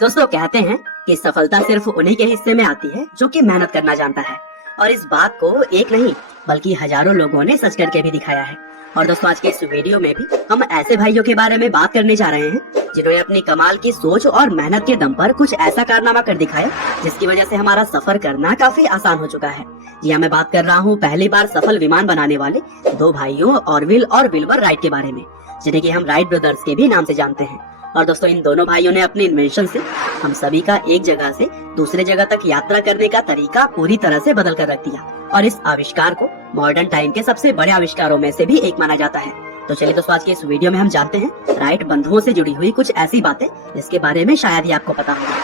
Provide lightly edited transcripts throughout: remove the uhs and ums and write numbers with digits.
दोस्तों कहते हैं कि सफलता सिर्फ उन्हीं के हिस्से में आती है जो कि मेहनत करना जानता है। और इस बात को एक नहीं बल्कि हजारों लोगों ने सच करके भी दिखाया है। और दोस्तों आज के इस वीडियो में भी हम ऐसे भाइयों के बारे में बात करने जा रहे हैं जिन्होंने अपनी कमाल की सोच और मेहनत के दम पर कुछ ऐसा कारनामा कर दिखाया जिसकी वजह से हमारा सफर करना काफी आसान हो चुका है। जी हाँ, मैं बात कर रहा हूँ पहली बार सफल विमान बनाने वाले दो भाइयों ऑरविल और विल्बर राइट के बारे में, जिन्हें कि हम राइट ब्रदर्स के भी नाम से जानते हैं। और दोस्तों इन दोनों भाइयों ने अपने इन्वेंशन से हम सभी का एक जगह से दूसरे जगह तक यात्रा करने का तरीका पूरी तरह से बदल कर रख दिया। और इस आविष्कार को मॉडर्न टाइम के सबसे बड़े आविष्कारों में से भी एक माना जाता है। तो चलिए दोस्तों आज के इस वीडियो में हम जानते हैं राइट बंधुओं से जुड़ी हुई कुछ ऐसी बातें जिसके बारे में शायद ही आपको पता होगा।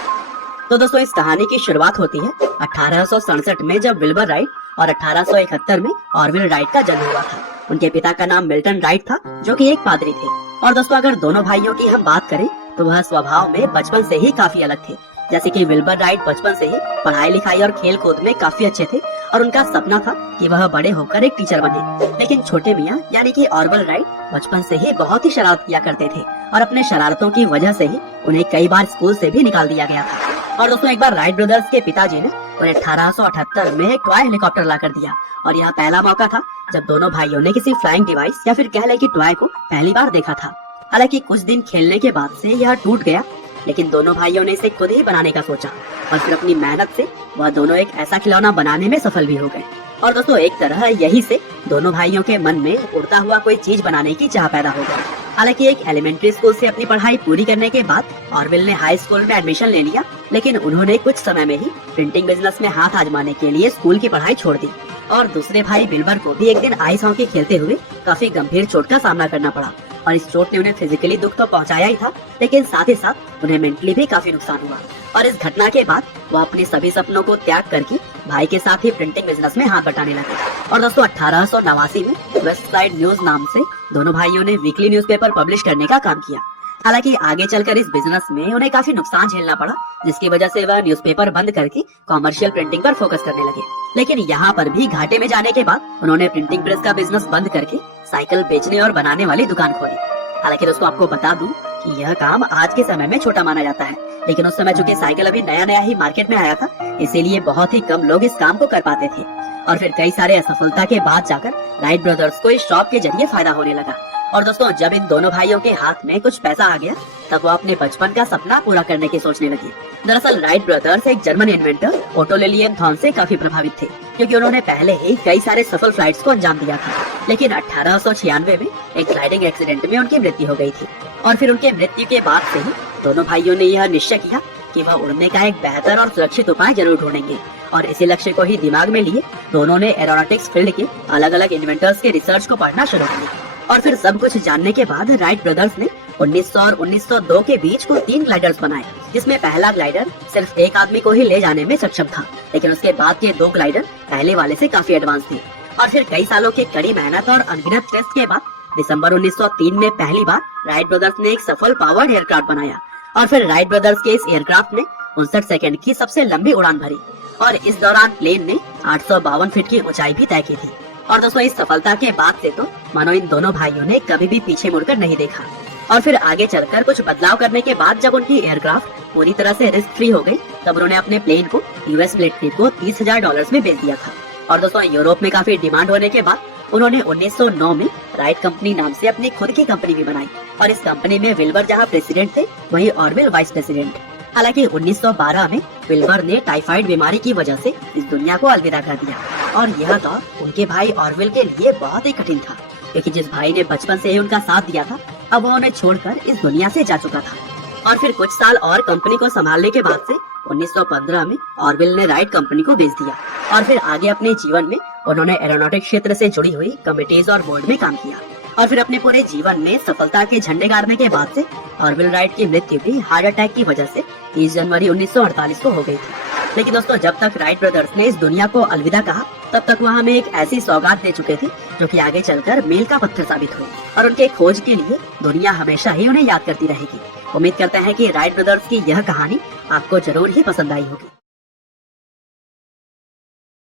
तो दोस्तों इस कहानी की शुरुआत होती है 1867 में, जब विल्बर राइट और 1871 में ऑरविल राइट का जन्म हुआ था। उनके पिता का नाम मिल्टन राइट था जो कि एक पादरी थे। और दोस्तों अगर दोनों भाइयों की हम बात करें तो वह स्वभाव में बचपन से ही काफी अलग थे। जैसे कि विल्बर राइट बचपन से ही पढ़ाई लिखाई और खेल कूद में काफी अच्छे थे और उनका सपना था कि वह बड़े होकर एक टीचर बने। लेकिन छोटे मियाँ यानी कि ऑरविल राइट बचपन से ही बहुत ही शरारत किया करते थे और अपने शरारतों की वजह से ही उन्हें कई बार स्कूल से भी निकाल दिया गया था। और दोस्तों एक बार राइट ब्रदर्स के पिताजी ने उन्हें 1878 में एक टॉय हेलीकॉप्टर ला कर दिया। और यह पहला मौका था जब दोनों भाइयों ने किसी फ्लाइंग डिवाइस या फिर कह ले कि टॉय को पहली बार देखा था। हालांकि कुछ दिन खेलने के बाद से यह टूट गया, लेकिन दोनों भाइयों ने इसे खुद ही बनाने का सोचा और फिर अपनी मेहनत से वह दोनों एक ऐसा खिलौना बनाने में सफल भी हो गए। और दोस्तों एक तरह यही से दोनों भाइयों के मन में उड़ता हुआ कोई चीज बनाने की चाह पैदा हो गई। हालांकि एक एलिमेंट्री स्कूल से अपनी पढ़ाई पूरी करने के बाद ऑरविल ने हाई स्कूल में एडमिशन ले लिया, लेकिन उन्होंने कुछ समय में ही प्रिंटिंग बिजनेस में हाथ आजमाने के लिए स्कूल की पढ़ाई छोड़ दी। और दूसरे भाई विल्बर को भी एक दिन आइस हॉकी खेलते हुए काफी गंभीर चोट का सामना करना पड़ा। और इस चोट ने उन्हें फिजिकली दुख तो पहुंचाया ही था, लेकिन साथ ही साथ उन्हें मेंटली भी काफी नुकसान हुआ। और इस घटना के बाद वो अपने सभी सपनों को त्याग करके भाई के साथ ही प्रिंटिंग बिजनेस में हाथ बटाने लगे। और दोस्तों 1889 में वेस्ट साइड न्यूज नाम से दोनों भाइयों ने वीकली न्यूज़पेपर पब्लिश करने का काम किया। हालांकि आगे चलकर इस बिजनेस में उन्हें काफी नुकसान झेलना पड़ा, जिसकी वजह से वह न्यूज़पेपर बंद करके कॉमर्शियल प्रिंटिंग पर फोकस करने लगे। लेकिन यहाँ पर भी घाटे में जाने के बाद उन्होंने प्रिंटिंग प्रेस का बिजनेस बंद करके साइकिल बेचने और बनाने वाली दुकान खोली। हालांकि दोस्तों आपको बता दूं कि यह काम आज के समय में छोटा माना जाता है, लेकिन उस समय चूंकि साइकिल अभी नया नया ही मार्केट में आया था, इसीलिए बहुत ही कम लोग इस काम को कर पाते थे। और फिर कई सारे असफलता के बाद जाकर राइट ब्रदर्स को इस शॉप के जरिए फायदा होने लगा। और दोस्तों जब इन दोनों भाइयों के हाथ में कुछ पैसा आ गया तब वो अपने बचपन का सपना पूरा करने की सोचने लगे। दरअसल राइट ब्रदर्स एक जर्मन इन्वेंटर ओटो लिलिएनथॉन से काफी प्रभावित थे, क्योंकि उन्होंने पहले ही कई सारे सफल फ्लाइट्स को अंजाम दिया था। लेकिन 1896 में एक ग्लाइडिंग एक्सीडेंट में उनकी मृत्यु हो गई थी। और फिर उनके मृत्यु के बाद से ही दोनों भाइयों ने यह निश्चय किया कि वह उड़ने का एक बेहतर और सुरक्षित उपाय जरूर ढूंढेंगे। और इसी लक्ष्य को ही दिमाग में लिए दोनों ने एरोनॉटिक्स फील्ड के अलग अलग इन्वेंटर्स के रिसर्च को पढ़ना शुरू किया। और फिर सब कुछ जानने के बाद राइट ब्रदर्स ने 1900 और 1902 के बीच को 3 ग्लाइडर्स बनाए, जिसमें पहला ग्लाइडर सिर्फ एक आदमी को ही ले जाने में सक्षम था, लेकिन उसके बाद के 2 ग्लाइडर पहले वाले से काफी एडवांस थे। और फिर कई सालों की कड़ी मेहनत और अनगिनत टेस्ट के बाद दिसंबर 1903 में पहली बार राइट ब्रदर्स ने एक सफल पावर्ड एयरक्राफ्ट बनाया। और फिर राइट ब्रदर्स के इस एयरक्राफ्ट ने 59 सेकंड की सबसे लंबी उड़ान भरी और इस दौरान प्लेन ने 852 फीट की ऊंचाई भी तय की थी। और दोस्तों इस सफलता के बाद से तो मानो इन दोनों भाइयों ने कभी भी पीछे मुड़कर नहीं देखा। और फिर आगे चलकर कुछ बदलाव करने के बाद जब उनकी एयरक्राफ्ट पूरी तरह से रिस्क फ्री हो गई, तब उन्होंने अपने प्लेन को यूएस मिलिट्री को $30,000 में बेच दिया था। और दोस्तों यूरोप में काफी डिमांड होने के बाद उन्होंने 1909 में राइट कंपनी नाम से अपनी खुद की कंपनी भी बनाई। और इस कंपनी में विल्बर जहाँ प्रेसिडेंट थे वहीं ऑरविल वाइस प्रेसिडेंट। हालांकि 1912 में विल्बर ने टाइफाइड बीमारी की वजह से इस दुनिया को अलविदा कर दिया। और यह दौर उनके भाई ऑरविल के लिए बहुत ही कठिन था, क्योंकि जिस भाई ने बचपन से ही उनका साथ दिया था अब वो उन्हें छोड़कर इस दुनिया से जा चुका था। और फिर कुछ साल और कंपनी को संभालने के बाद से 1915 में ऑरविल ने राइट कंपनी को बेच दिया। और फिर आगे अपने जीवन में उन्होंने एरोनॉटिक क्षेत्र से जुड़ी हुई कमिटीज और बोर्ड में काम किया। और फिर अपने पूरे जीवन में सफलता के झंडे गाड़ने के बाद से ऑरविल राइट की मृत्यु भी हार्ट अटैक की वजह से 30 जनवरी 1948 को हो गई थी। लेकिन दोस्तों जब तक राइट ब्रदर्स ने इस दुनिया को अलविदा कहा तब तक वह हमें एक ऐसी सौगात दे चुके थे जो कि आगे चलकर मील का पत्थर साबित हुई। और उनके खोज के लिए दुनिया हमेशा ही उन्हें याद करती रहेगी। उम्मीद करते हैं कि राइट ब्रदर्स की यह कहानी आपको जरूर ही पसंद आई होगी।